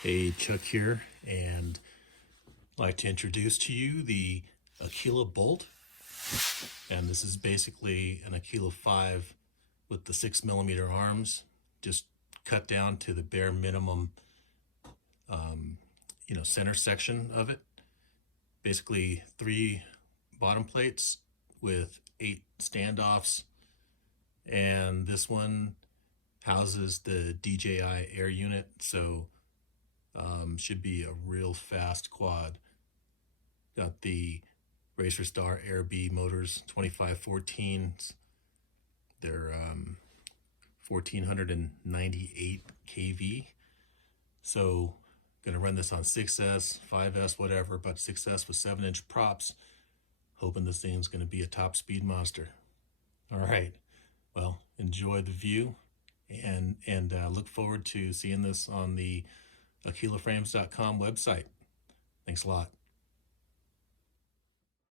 Hey, Chuck here, and I'd like to introduce to you the Aquila Bolt. And this is basically an Aquila 5 with the 6mm arms, just cut down to the bare minimum, center section of it. Basically 3 bottom plates with 8 standoffs, and this one houses the DJI Air Unit, so should be a real fast quad. Got the Racerstar AirB motors, 2514s. They're 1498 kV. So gonna run this on 6S, 5S, whatever, but 6S with 7-inch props. Hoping this thing's gonna be a top speed monster. All right, well, enjoy the view and look forward to seeing this on the AquilaFrames.com website. Thanks a lot.